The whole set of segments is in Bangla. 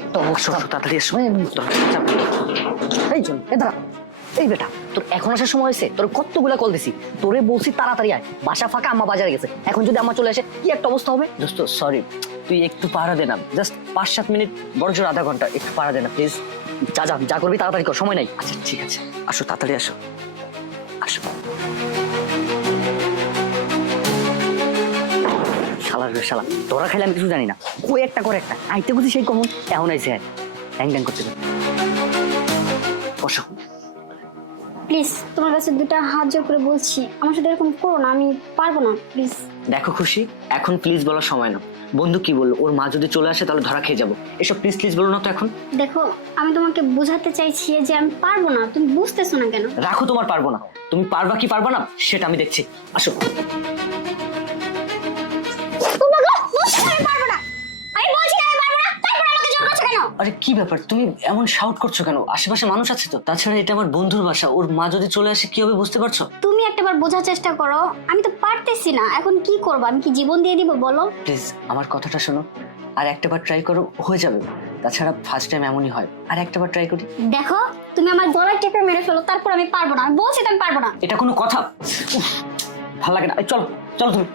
একটা অবস্থা, তাড়াতাড়ি এসো। এই চল, এ দাঁড়া। এই বেটা, তোর এখন আসার সময় হয়েছে? তোর কতগুলা কল দিছি, তোরে বলছি তাড়াতাড়ি আয়, বাসা ফাঁকা, আম্মা বাজারে গেছে। এখন যদি আম্মা চলে আসে কি একটা অবস্থা হবে। দোস্ত সরি, তুই একটু পাহারা দে না, জাস্ট 5-7 মিনিট, বড় জোর আধা ঘন্টা, একটু পাহারা দে না প্লিজ। যা যা যা করবি তাড়াতাড়ি কর, সময় নাই। আচ্ছা ঠিক আছে, আসো তাড়াতাড়ি আসো, আসো। শালার রে শালা, তোরা খাইলে আমি কিছু জানি না, ওই একটা করে একটা আইতে বুঝি সেই কমন, এখন আইসে ড্যাং ড্যাং করতে বসো। প্লিজ তোমার কাছে দুটো হাত জোর করে বলছি, আমার সাথে এরকম করো না, আমি পারবো না প্লিজ। দেখো খুশি, এখন প্লিজ বলার সময় না। বন্ধু কি বললো, ওর মা যদি চলে আসে তাহলে ধরা খেয়ে যাবো। এসব প্লিজ প্লিজ বলো না তো এখন। দেখো আমি তোমাকে বোঝাতে চাইছি যে আমি পারবো না, তুমি বুঝতেছো না কেন? রাখো, তোমার পারবো না, তুমি পারবা কি পারবা না সেটা আমি দেখছি, আসো। আরে কি ব্যাপার, তুমি এমন শাউট করছো কেন? আশেপাশে মানুষ আছে তো, তাছাড়া এটা আমার বন্ধুর বাসা, ওর মা যদি চলে আসে কি হবে বুঝতে পারছো? তুমি একটাবার বোঝার চেষ্টা করো, আমি তো পারতেছি না, এখন কি করবো? আমি কি জীবন দিয়ে দিব বলো? প্লিজ আমার কথাটা শোনো, আর একটাবার ট্রাই করো, হয়ে যাবে। তাছাড়া ফার্স্ট টাইম এমনই হয়, আর একটাবার ট্রাই করি। দেখো তুমি আমার গলায় টেপে মেরে ফেলো, তারপর আমি পারবো না, আমি বলছি তো আমি পারবো না। এটা কোনো কথা? উফ, ভালো লাগে না। এই চলো চলো তুমি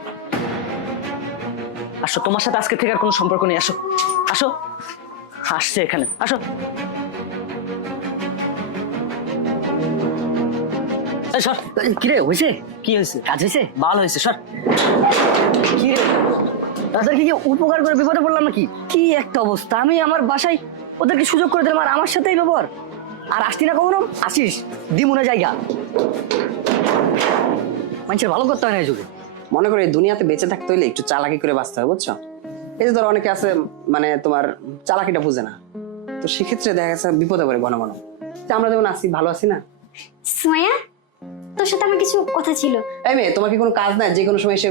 আসো, তোমার সাথে আজকে থেকে আর কোনো সম্পর্ক নেই, আসো আসো। আসছে এখানে, আসো। এই সর, কি রে হয়েছে? কি হয়েছে? কাজ হয়েছে? ভালো হয়েছে, সর। কি রে, তাদের কি উপকার করে বিপদে পড়লাম নাকি? কি একটা অবস্থা, আমি আমার বাসায় ওদেরকে সুযোগ করে দিলাম, আর আমার সাথেই ব্যবহার। আর আসতি না কখনো? আসিস দিমুনে জায়গা, মানুষের ভালো করতে হয় না এই যুগে। মনে করো এই দুনিয়াতে বেঁচে থাকতে হইলে একটু চালাকি করে বাঁচতে হবে, বুঝছো? এই যে ধরো অনেকে আছে মানে তোমার চালাকিটা বুঝে না, তো সেক্ষেত্রে দেখা গেছে বিপদে পড়ে ঘন ঘন। আমরা যেমন আছি, ভালো আছি না? সোয়া, তোর সাথে আমার কিছু কথা ছিল। এই মেয়ে, তোমার কি কোনো কাজ নাই? যে কোনো সময় এসে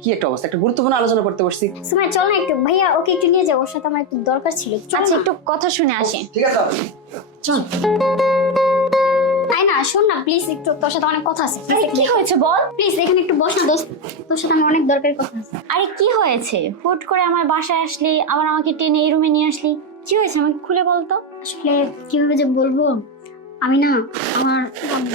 কি একটা অবস্থা, একটা গুরুত্বপূর্ণ আলোচনা করতে বসছি। সোয়া চল না একটু, ভাইয়া ওকে একটু নিয়ে যাও, ওর সাথে আমার একটু দরকার ছিল। আচ্ছা একটু কথা শুনে আসি। ঠিক আছে, চল। তাই না, শোন না প্লিজ, একটু তোর সাথে অনেক কথা আছে। আরে কি হয়েছে বল। প্লিজ এখানে একটু বস না দোস্ত, তোর সাথে আমার অনেক দরকারি কথা আছে। আরে কি হয়েছে, হুট করে আমার বাসায় আসলি, আবার আমাকে টেনে এই রুমে নিয়ে আসলি, কি হয়েছে আমাকে খুলে বলতো। আসলে কিভাবে যে বলবো, আমি না আমার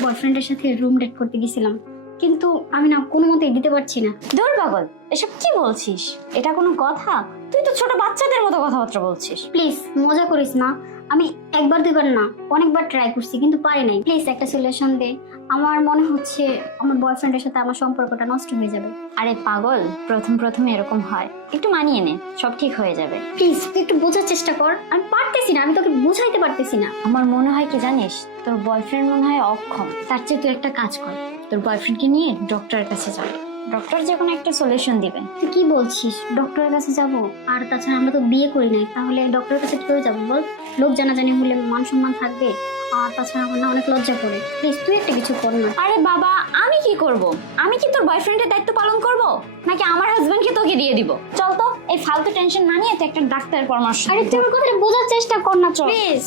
বয়ফ্রেন্ডের সাথে রুম ডেট করতে গেছিলাম, কিন্তু আমি না কোনো মতেই দিতে পারছি না। দূর পাগল, এসব কি বলছিস? এটা কোনো কথা? তুই তো ছোট বাচ্চাদের মতো কথাবার্তা বলছিস। প্লিজ মজা করিস না, আমি একবার দুইবার না অনেকবার ট্রাই করছি কিন্তু পারি নাই। প্লিজ একটা সলিউশন দে, আমার মনে হচ্ছে আমার বয়ফ্রেন্ডের সাথে আমার সম্পর্কটা নষ্ট হয়ে যাবে। আরে পাগল, প্রথম প্রথম এরকম হয়, একটু মানিয়ে নে, সব ঠিক হয়ে যাবে। প্লিজ তুই একটু বোঝার চেষ্টা কর, আমি পারতেছি না, আমি তোকে বুঝাইতে পারতেছি না। আমার মনে হয় কি জানিস, তোর বয়ফ্রেন্ড মনে হয় অক্ষম। তার চেয়ে তুই একটা কাজ কর, তোর বয়ফ্রেন্ডকে নিয়ে ডক্টরের কাছে যা, ডক্টর যে কোনো একটা সলিউশন দিবে। তুই কি বলছিস? ডক্টরের কাছে যাব? আর তাছাড়া আমরা তো বিয়ে করি নাই, তাহলে ডক্টরের কাছে কেউ যাবো বল? লোক জানাজানি হলে মান সম্মান থাকবে, আর তাছাড়া আমার না অনেক লজ্জা করে। প্লিজ তুই একটা কিছু কর না। আরে বাবা, আমি কি করব? আমি কি তোর বয়ফ্রেন্ডের দায়িত্ব পালন করব, নাকি আমার হাজবেন্ডকে তোকে দিয়ে দিব? চল তো, এই ফালতু টেনশন না নিয়ে তুই একটা ডাক্তারের পরামর্শ। আরে তুই আমার কথাটা বোঝার চেষ্টা কর না, চল প্লিজ।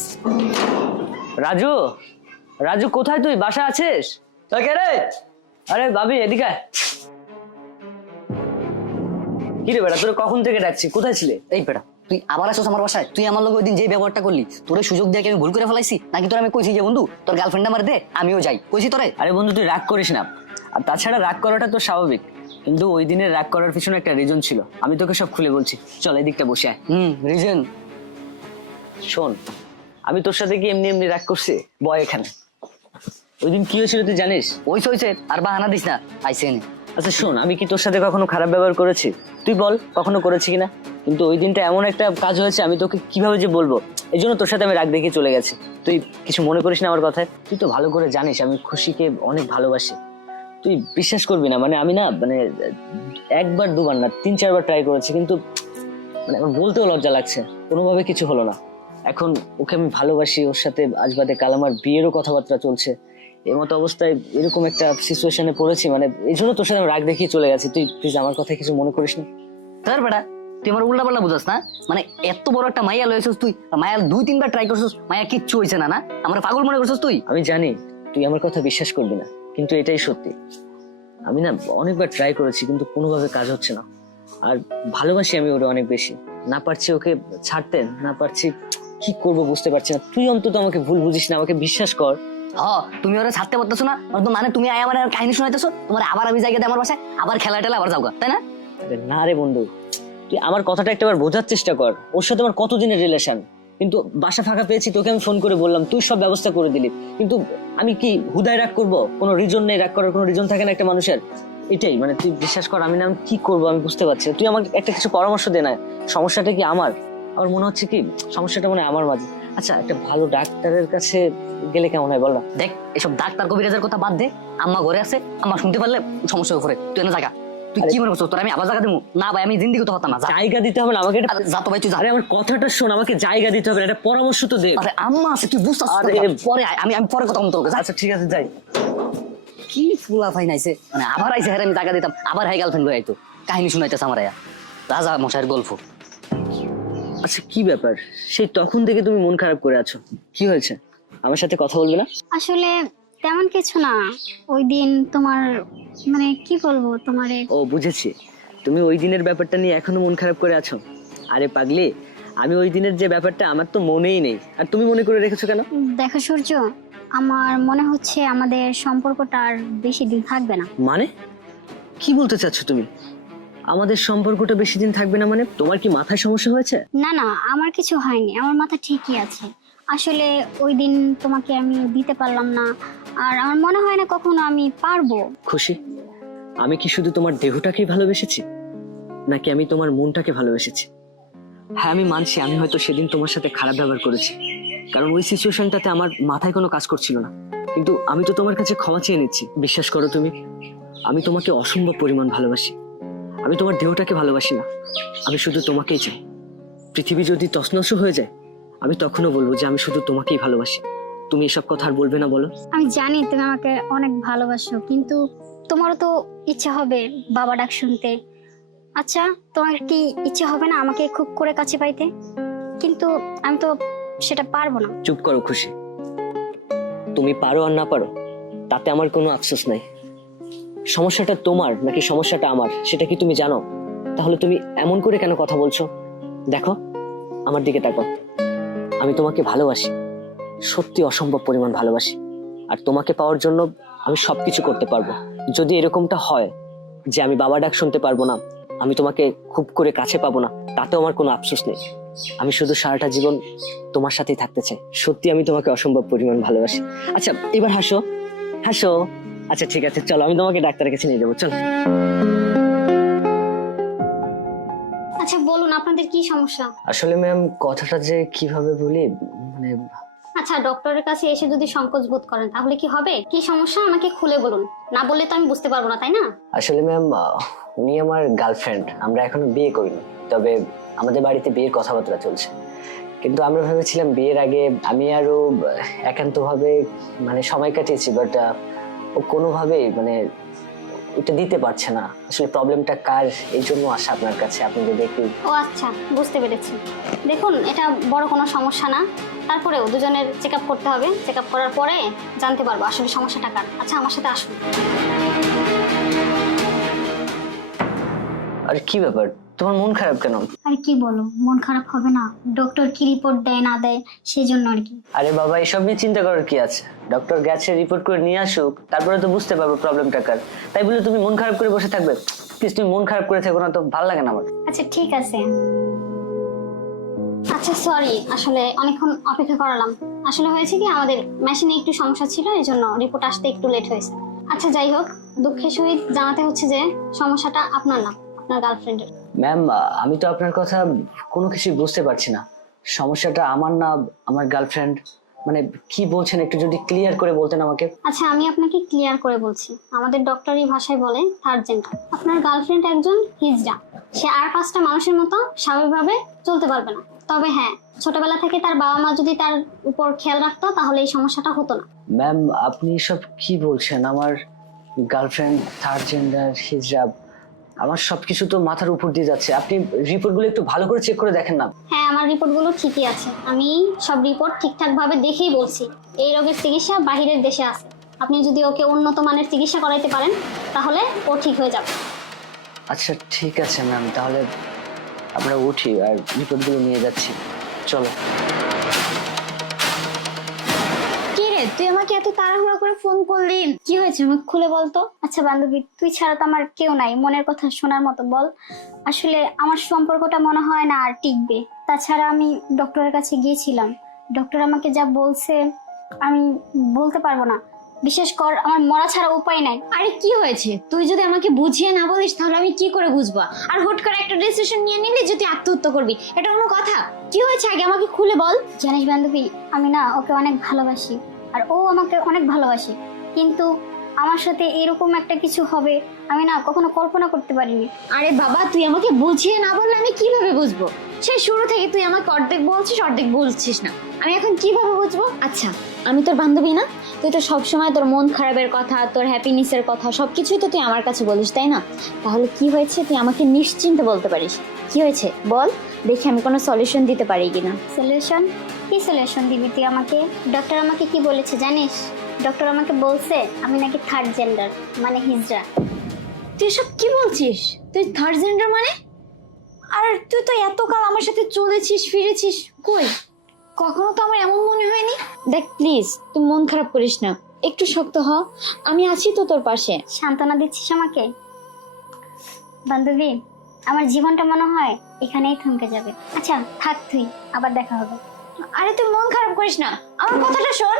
রাজু, রাজু কোথায় তুই? বাসা আছিস? কে রে? আরে ভাবি এদিকে আয়। কি রে বেটা, তোর কখন থেকে ডাকছি, কোথায় ছিলে? এই বেটা তুই আবার আসছ আমার বাসায়? তুই আমার লোক ওই দিন যে ব্যবহারটা করলি, তোরে সুযোগ দিয়ে আমি ভুল করে ফেলাইছি নাকি? তোর আমি কইছি যে বন্ধু তোর গার্লফ্রেন্ড আমার দে, আমিও যাই, কইছি তোরে? আরে বন্ধু তুই রাগ করিস না, আর তাছাড়া রাগ করাটা তো স্বাভাবিক, কিন্তু ওই দিনের রাগ করার পিছনে একটা রিজন ছিল, আমি তোকে সব খুলে বলছি, চল এই দিকটা বসে আয়। রিজন শোন, আমি তোর সাথে কি এমনি এমনি রাগ করছি? বয় এখানে। ওই দিন কি হয়েছিল তুই জানিস? হয়েছে, আর বাহানা দিস না, আইসে নি। আচ্ছা শোন, আমি কি তোর সাথে কখনো খারাপ ব্যবহার করেছি? তুই বল কখনো করেছি কিনা? কিন্তু ওই দিনটা এমন একটা কাজ হয়েছে, আমি তোকে কিভাবে যে বলবো, এই জন্য তোর সাথে আমি রাগ দেখিয়ে চলে গেছি। তুই কিছু মনে করিস না আমার কথায়? তুই তো ভালো করে জানিস আমি খুশিকে অনেক ভালোবাসি, তুই বিশ্বাস করবি না, মানে আমি না মানে একবার দুবার না 3-4 বার ট্রাই করেছি, কিন্তু মানে আমার বলতেও লজ্জা লাগছে, কোনোভাবে কিছু হলো না। এখন ওকে আমি ভালোবাসি, ওর সাথে আজ বাদে কাল আমার বিয়েরও কথাবার্তা চলছে, এই মতো অবস্থায় এরকম একটা সিচুয়েশনে পড়েছি, মানে এই জন্য তোর সাথে আমি রাগ দেখিয়ে চলে গেছি। তুই তুই আমার কথা কিছু মনে করিস না? তার বেটা তুই আমার উল্টা পাল্টা বুঝাস না, মানে এত বড় একটা মাইয়া লয়েছিস তুই, মাইয়া 2-3 বার ট্রাই করছিস, মাইয়া কিচ্ছু হয়েছে না, না আমার পাগল মনে করছিস তুই? আমি জানি তুই আমার কথা বিশ্বাস করবি না, কিন্তু এটাই সত্যি। আমি না অনেকবার ট্রাই করেছি, কিন্তু কোনোভাবে কাজ হচ্ছে না, আর ভালোবাসি আমি ওরে অনেক বেশি, না পারছি ওকে ছাড়তে, না পারছি কি করব বুঝতে পারছি না। তুই অন্তত আমাকে ভুল বুঝিস না, আমাকে বিশ্বাস কর। তুমি ওরা ছাড়তে পারতেছো না, ওর তো মানে তুমি আমার আর কাহিনী শোনাইতেছো, তোমার আবার আমি জায়গা আমার বাসায় আবার খেলা টেলা আবার যাওগা, তাই না? না রে বন্ধু, তুই আমার কথাটা একটাবার বোঝার চেষ্টা কর। ওর সাথে আমার কতদিনের রিলেশন, কিন্তু বাসা ফাঁকা পেয়েছি, তোকে আমি ফোন করে বললাম, তুই সব ব্যবস্থা করে দিলি, কিন্তু আমি কি হুদায় রাগ করবো? কোনো রিজন নেই, রাগ করার কোনো রিজন থাকে না একটা মানুষের। এটাই মানে তুই বিশ্বাস কর, আমি না আমি কি করবো আমি বুঝতে পারছি না। তুই আমাকে একটা কিছু পরামর্শ দে না। সমস্যাটা কি আমার মনে হচ্ছে কি সমস্যাটা মানে আমার মাঝে। আচ্ছা, একটা ভালো ডাক্তারের কাছে গেলে কেমন হয় বল না? দেখ, এসব ডাক্তার কবিরাজের কথা বাদ দে, আম্মা ঘরে আছে, আম্মা শুনতে পারলে সমস্যা হয়ে পড়ে। তুই না জায়গা, তুই কি মনে করছো তোর আমি আবার জায়গা দেবো? না ভাই, আমি জিন্দিগি তো হতাম না। জায়গা দিতে হবে না আমাকে, যা তো ভাই তুই। আরে আমার কথাটা শোন, আমাকে জায়গা দিতে হবে, একটা পরামর্শ তো দে। আরে আম্মা আছে, তুই বুঝতে পরে আমি পরে কথা বলতে। আচ্ছা ঠিক আছে, যাই। কি ফুলা ভাই নাইছে, মানে আবার আইসে, হ্যাঁ আমি জায়গা দিতাম, আবার হাই গার্লফ্রেন্ড লই আইতো, কাহিনী শুনাইতেছে আমার আয়া রাজা মশাইয়ের গল্প। আচ্ছা কি ব্যাপার, সেই তখন থেকে তুমি মন খারাপ করে আছো, কি হয়েছে? আমার সাথে কথা বলবে না? আসলে তেমন কিছু না, ওই দিন তোমার মানে কি বলবো তোমারে। ও বুঝেছি, তুমি ওই দিনের ব্যাপারটা নিয়ে এখনো মন খারাপ করে আছো। আরে পাগলি, আমি ওই দিনের যে ব্যাপারটা আমার তো মনেই নেই, আর তুমি মনে করে রেখেছো কেন? দেখো সূর্য, আমার মনে হচ্ছে আমাদের সম্পর্কটা আর বেশি দিন থাকবে না। মানে কি বলতে চাচ্ছ তুমি? আমাদের সম্পর্কটা বেশি দিন থাকবে না মানে? তোমার কি মাথায় সমস্যা হয়েছে? না না, আমার কিছু হয়নি, আমার মাথা ঠিকই আছে। আসলে ওই দিন তোমাকে আমি দিতে পারলাম না, আর আমার মনে হয় না কখনো আমি পারবো। খুশি, আমি কি শুধু তোমার দেহটাকেই ভালোবেসেছি, নাকি আমি তোমার মনটাকে ভালোবেসেছি? হ্যাঁ আমি মানছি, আমি হয়তো সেদিন তোমার সাথে খারাপ ব্যবহার করেছি, কারণ ওই সিচুয়েশনটাতে আমার মাথায় কোনো কাজ করছিল না। কিন্তু আমি তো তোমার কাছে ক্ষমা চেয়ে নিচ্ছি। বিশ্বাস করো তুমি, আমি তোমাকে অসম্ভব পরিমাণ ভালোবাসি। আমি তোমার দেহটাকে ভালোবাসি না, আমি শুধু তোমাকেই চাই। পৃথিবী যদি তছনছ হয়ে যায়, আমি তখনও বলবো যে আমি শুধু তোমাকেই ভালোবাসি। তুমি এসব কথা আর বলবে না বলো? আমি জানি তুমি আমাকে অনেক ভালোবাসো, কিন্তু তোমারও তো ইচ্ছা হবে বাবা ডাক শুনতে। আচ্ছা, তোমার কি ইচ্ছে হবে না আমাকে খুব করে কাছে পাইতে? কিন্তু আমি তো সেটা পারবো না। চুপ করো খুশি, তুমি পারো আর না পারো তাতে আমার কোনো আফসোস নাই। সমস্যাটা তোমার নাকি সমস্যাটা আমার সেটা কি তুমি জানো? তাহলে তুমি এমন করে কেন কথা বলছো? দেখো আমার দিকে তাকাও, আমি তোমাকে ভালোবাসি, সত্যি অসম্ভব পরিমাণ ভালোবাসি। আর তোমাকে পাওয়ার জন্য আমি সবকিছু করতে পারবো। যদি এরকমটা হয় যে আমি বাবা ডাক শুনতে পারবো না, আমি তোমাকে খুব করে কাছে পাবো না, তাতেও আমার কোনো আফসোস নেই। আমি শুধু সারাটা জীবন তোমার সাথেই থাকতে চাই। সত্যি আমি তোমাকে অসম্ভব পরিমাণ ভালোবাসি। আচ্ছা এবার হাসো, হাসো। আচ্ছা ঠিক আছে, চলো আমি তোমাকে ডাক্তারের কাছে নিয়ে যাবো, চল। আচ্ছা বলুন, আপনাদের কি সমস্যা? আসলে ম্যাম কথাটা যে কিভাবে বলি, মানে আচ্ছা, ডক্টরের কাছে এসে যদি সংকোচ বোধ করেন তাহলে কি হবে? কি সমস্যা আমাকে খুলে বলুন, না বললে তো আমি বুঝতে পারবো না, তাই না? আসলে ম্যাম উনি আমার গার্লফ্রেন্ড, আমরা এখনো বিয়ে করিনি, তবে আমাদের বাড়িতে বিয়ের কথাবার্তা চলছে। কিন্তু আমরা ভেবেছিলাম বিয়ের আগে আমি আরো একান্তভাবে মানে সময় কাটিয়েছি, বাট ও কোনোভাবেই মানে ওটা দিতে পারছে না। আসলে প্রবলেমটা কার, এই জন্য আসা আপনার কাছে, আপনি যদি একটু। ও আচ্ছা, বুঝতে পেরেছি। দেখুন, এটা বড় কোনো সমস্যা না, তারপরেও দুজনের চেক আপ করতে হবে। চেক আপ করার পরে জানতে পারবো আসলে সমস্যাটা কার। আচ্ছা আমার সাথে আসুন। আর কি ব্যাপার, তোমার মন খারাপ কেন? আরে কি বলো, মন খারাপ হবে না? ডক্টর কি রিপোর্ট দেয় না দেয় সেই জন্য আর কি। আরে বাবা, এসব নিয়ে চিন্তা করার কি আছে? ডক্টর গেছে, রিপোর্ট করে নিয়ে আসুক, তারপরে তো বুঝতে পারবো প্রবলেমটা কার। তাই বলে তুমি মন খারাপ করে বসে থাকবে? প্লিজ তুমি মন খারাপ করে থাকো না তো, ভালো লাগে না আমার। আচ্ছা ঠিক আছে। আচ্ছা সরি, আসলে অনেকক্ষণ অপেক্ষা করালাম। আসলে হয়েছে কি, আমাদের মেশিনে একটু সমস্যা ছিল, এই জন্য রিপোর্ট আসতে একটু লেট হয়েছে। আচ্ছা যাই হোক, দুঃখের সহিত জানাতে হচ্ছে যে সমস্যাটা আপনার না, আপনার গার্লফ্রেন্ডের। ম্যাম আমি তো আপনার কথা কোনো কিছু বুঝতে পারছি না। সমস্যাটা আমার না আমার গার্লফ্রেন্ড, মানে কি বলছেন একটু যদি ক্লিয়ার করে বলতেন আমাকে। আচ্ছা আমি আপনাকে ক্লিয়ার করে বলছি, আমাদের ডক্টরি ভাষায় বলে থার্ড জেন্ডার। আপনার গার্লফ্রেন্ড একজন হিজড়া, সে আর 5টা মানুষের মতো স্বাভাবিকভাবে চলতে পারবে না। তবে হ্যাঁ, ছোটবেলা থেকে তার বাবা মা যদি তার উপর খেয়াল রাখতো তাহলে এই সমস্যাটা হতো না। ম্যাম আপনি সব কি বলছেন? আমার গার্লফ্রেন্ড থার্ড জেন্ডার, হিজড়া, আমার সবকিছু তো মাথার উপর দিয়ে যাচ্ছে। আপনি রিপোর্টগুলো একটু ভালো করে চেক করে দেখেন না। হ্যাঁ, আমার রিপোর্টগুলো ঠিকই আছে, আমি সব রিপোর্ট ঠিকঠাক ভাবে দেখেই বলছি। এই রোগের চিকিৎসা বাহিরের দেশে আছে, আপনি যদি ওকে উন্নত মানের চিকিৎসা করাইতে পারেন তাহলে ও ঠিক হয়ে যাবে। আচ্ছা ঠিক আছে ম্যাম, তাহলে আমরা উঠি আর রিপোর্টগুলো নিয়ে যাচ্ছি। চলো। কি রে, তুই আমাকে এত তাড়াহুড়া করে ফোন করলি, কি হয়েছে আমাকে খুলে বলতো। আচ্ছা বান্ধবী, তুই ছাড়া তো আমার কেউ নাই মনের কথা শোনার মতো, বল। আসলে আমার সম্পর্কটা মনে হয় না আর টিকবে। তাছাড়া আমি ডক্টরের কাছে গিয়েছিলাম, ডক্টর আমাকে যা বলছে আমি বলতে পারবো না। বিশেষ কর আমার মরা ছাড়া উপায় নাই। আরে কি হয়েছে, তুই যদি আমাকে বুঝিয়ে না বলিস তাহলে আমি কি করে বুঝবো? আর হুট করে একটা ডিসিশন নিয়ে নিলি যে তুই আত্মহত্যা করবি, এটা কোনো কথা? কি হয়েছে আগে আমাকে খুলে বল। জানিস বান্ধবী, আমি না ওকে অনেক ভালোবাসি আর ও আমাকে অনেক ভালোবাসে, কিন্তু আমার সাথে এরকম একটা কিছু হবে আমি না কখনো কল্পনা করতে পারিনি। আরে বাবা, তুই আমাকে বুঝিয়ে না বললে আমি কিভাবে বুঝবো? সেই শুরু থেকে তুই আমাকে অর্ধেক বলছিস অর্ধেক বলছিস না, আমি এখন কিভাবে বুঝবো? আচ্ছা, আমি তোর বান্ধবী না? তুই তো সবসময় তোর মন খারাপের কথা, তোর হ্যাপিনেসের কথা সবকিছুই তো তুই আমার কাছে বলিস, তাই না? তাহলে কি হয়েছে তুই আমাকে নিশ্চিন্তে বলতে পারিস। কি হয়েছে বল, দেখি আমি কোনো সলিউশন দিতে পারি কিনা। সলিউশন? কি সলিউশন দিবি তুই আমাকে? ডক্টর আমাকে কি বলেছে জানিস? ডক্টর আমাকে বলছে আমি নাকি থার্ড জেন্ডার, মানে হিজড়া। তুই সব কি বলছিস? তুই থার্ড জেন্ডার মানে? আর তুই তো এতকাল আমার সাথে চলেছিস ফিরেছিস, কই কখনো তো আমার এমন মনে হয়নি। দেখ প্লিজ, তুই মন খারাপ করিস না, একটু শক্ত হ, আমি আছি তো তোর পাশে। সান্ত্বনা দিচ্ছিস আমাকে? বান্ধবী, আমার জীবনটা মনে হয় এখানেই থমকে যাবে। আচ্ছা থাক তুই, আবার দেখা হবে। আরে তুই মন খারাপ করিস না, আমার কথাটা শোন।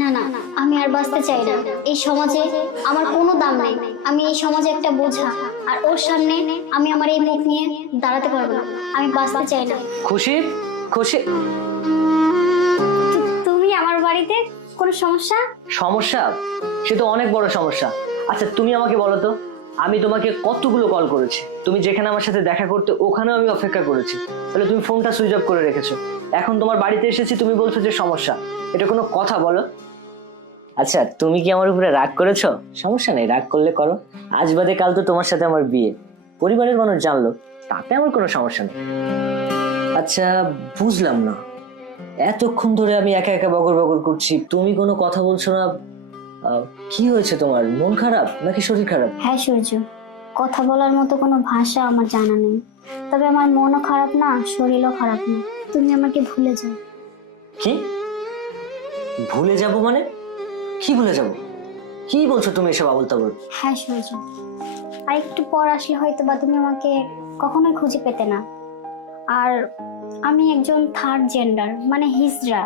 না না, আমি আর বাঁচতে চাই না। এই সমাজে আমার কোনো দাম নেই, আমি এই সমাজে একটা বোঝা, আর ওর সামনে আমি আমার এই মুখ নিয়ে দাঁড়াতে পারবো না। আমি বাঁচতে চাই না। খুশি খুশি। তুমি আমার বাড়িতে কোনো সমস্যা? সমস্যা? সে তো অনেক বড় সমস্যা। আচ্ছা তুমি আমাকে বলো তো, আমি তোমাকে কতগুলো কল করেছি, তুমি যেখানে আমার সাথে দেখা করতে ওখানেও আমি অপেক্ষা করেছি, তাহলে তুমি ফোনটা সুইচ অফ করে রেখেছো। এখন তোমার বাড়িতে এসেছি, তুমি বলছো যে সমস্যা। এটা কোনো কথা বলো? আচ্ছা তুমি কি আমার উপরে রাগ করেছো? সমস্যা নেই, রাগ করলে করো, আজ বাদে কাল তো তোমার সাথে আমার বিয়ে, পরিবারের মানুষ জানলো, তাতে আমার কোনো সমস্যা নেই। আচ্ছা বুঝলাম না, এতক্ষণ ধরে আমি একা একা বগর বগর করছি, তুমি কোনো কথা বলছো না। কি হয়েছে তোমার? মন খারাপ নাকি শরীর খারাপ? হ্যাঁ সূর্য, কথা বলার মতো কোনো ভাষা আমার জানা নেই, তবে আমার মনও খারাপ না, শরীরও খারাপ না। তুমি আমাকে ভুলে যাও। কি ভুলে যাব মানে? কি ভুলে যাব? কি বলছো তুমি এসব আবল তাবল? হ্যাঁ সূর্য, আর একটু পর আসলে হয়তো বা তুমি আমাকে কখনোই খুঁজে পেতে না। আর আমি একজন থার্ড জেন্ডার, মানে হিজড়া।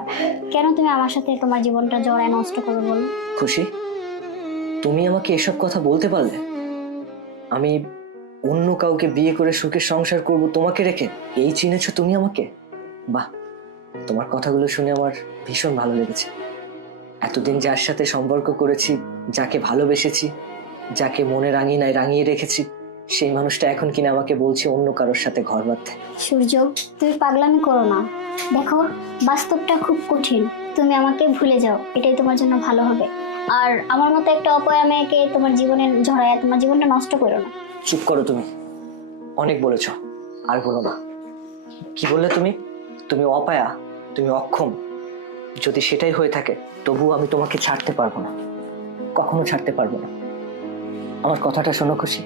কেন তুমি আমার সাথে তোমার জীবনটা জড়ায় নষ্ট করবে বলো? খুশি, তুমি আমাকে এসব কথা বলতে পারলে? আমি অন্য কাউকে বিয়ে করে সুখের সংসার করব তোমাকে রেখে, এই চিনেছো তুমি আমাকে? বাহ, তোমার কথাগুলো শুনে আমার ভীষণ ভালো লেগেছে। এতদিন যার সাথে সম্পর্ক করেছি, যাকে ভালোবেসেছি, যাকে মনে রাঙিয়ে রাঙিয়ে রেখেছি, সেই মানুষটা এখন কিনা আমাকে বলছে অন্য কারোর সাথে ঘর বাঁধতে। সূর্য, তুমি পাগলামি করো না। দেখো, বাস্তবটা খুব কঠিন। তুমি আমাকে ভুলে যাও, এটাই তোমার জন্য ভালো হবে। আর আমার মতো একটা অপয়া মেয়েকে তোমার জীবনে ঝরায় তোমার জীবনটা নষ্ট করো না। চুপ করো তুমি, অনেক বলেছ, আর বলো না। কি বললে তুমি? তুমি অপায়া, তুমি অক্ষম। যদি সেটাই হয়ে থাকে তবুও আমি তোমাকে ছাড়তে পারবো না, কখনো ছাড়তে পারবো না। আমার কথাটা শোনো খুশি,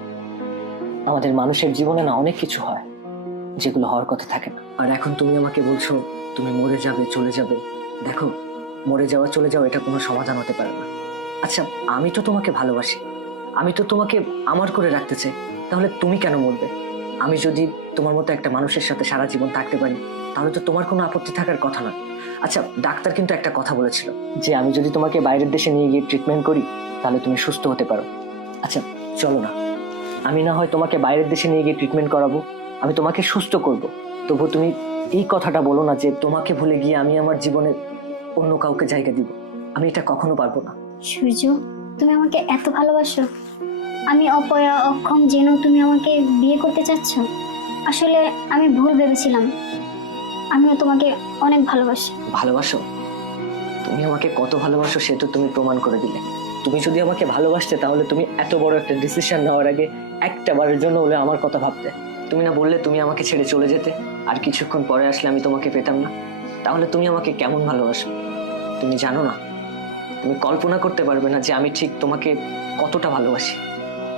আমাদের মানুষের জীবনে না অনেক কিছু হয় যেগুলো হওয়ার কথা থাকে না। আর এখন তুমি আমাকে বলছো তুমি মরে যাবে, চলে যাবে। দেখো, মরে যাওয়া চলে যাওয়া এটা কোনো সমাধান হতে পারে না। আচ্ছা আমি তো তোমাকে ভালোবাসি, আমি তো তোমাকে আমার করে রাখতে চাই, তাহলে তুমি কেন মরবে? আমি যদি তোমার মতো একটা মানুষের সাথে সারা জীবন থাকতে পারি তাহলে তো তোমার কোনো আপত্তি থাকার কথা না। আচ্ছা ডাক্তার কিন্তু একটা কথা বলেছিল যে আমি যদি তোমাকে বাইরের দেশে নিয়ে গিয়ে ট্রিটমেন্ট করি তাহলে তুমি সুস্থ হতে পারো। আচ্ছা চলো না, আমি না হয় তোমাকে বাইরের দেশে নিয়ে গিয়ে ট্রিটমেন্ট করাবো, আমি তোমাকে সুস্থ করব, তবু তুমি এই কথাটা বলো না যে তোমাকে ভুলে গিয়ে আমি আমার জীবনে অন্য কাউকে জায়গা দিব। আমি এটা কখনো পারবো না। সূর্য, তুমি আমাকে এত ভালোবাসো? আমি অপয়া অক্ষম জেনেও তুমি আমাকে বিয়ে করতে চাচ্ছ? আসলে আমি ভুল ভেবেছিলাম। আমিও তোমাকে অনেক ভালোবাসি। ভালোবাসো? তুমি আমাকে কত ভালোবাসো সে তো তুমি প্রমাণ করে দিলে। তুমি যদি আমাকে ভালোবাসতে তাহলে তুমি এত বড় একটা ডিসিশন নেওয়ার আগে একটা বারের জন্য হলে আমার কথা ভাবতে। তুমি না বললে তুমি আমাকে ছেড়ে চলে যেতে, আর কিছুক্ষণ পরে আসলে আমি তোমাকে পেতাম না? তাহলে তুমি আমাকে কেমন ভালোবাসো তুমি জানো না? তুমি কল্পনা করতে পারবে না যে আমি ঠিক তোমাকে কতটা ভালোবাসি।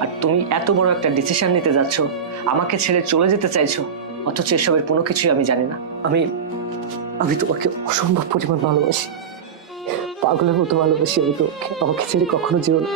আর তুমি এত বড় একটা ডিসিশন নিতে যাচ্ছ, আমাকে ছেড়ে চলে যেতে চাইছো, অথচ এসবের কোনো কিছুই আমি জানি না। আমি তোমাকে অসম্ভব পরিমাণ ভালোবাসি, পাগলের মতো ভালোবাসি আমি তোমাকে। আমাকে ছেড়ে কখনো যেও না।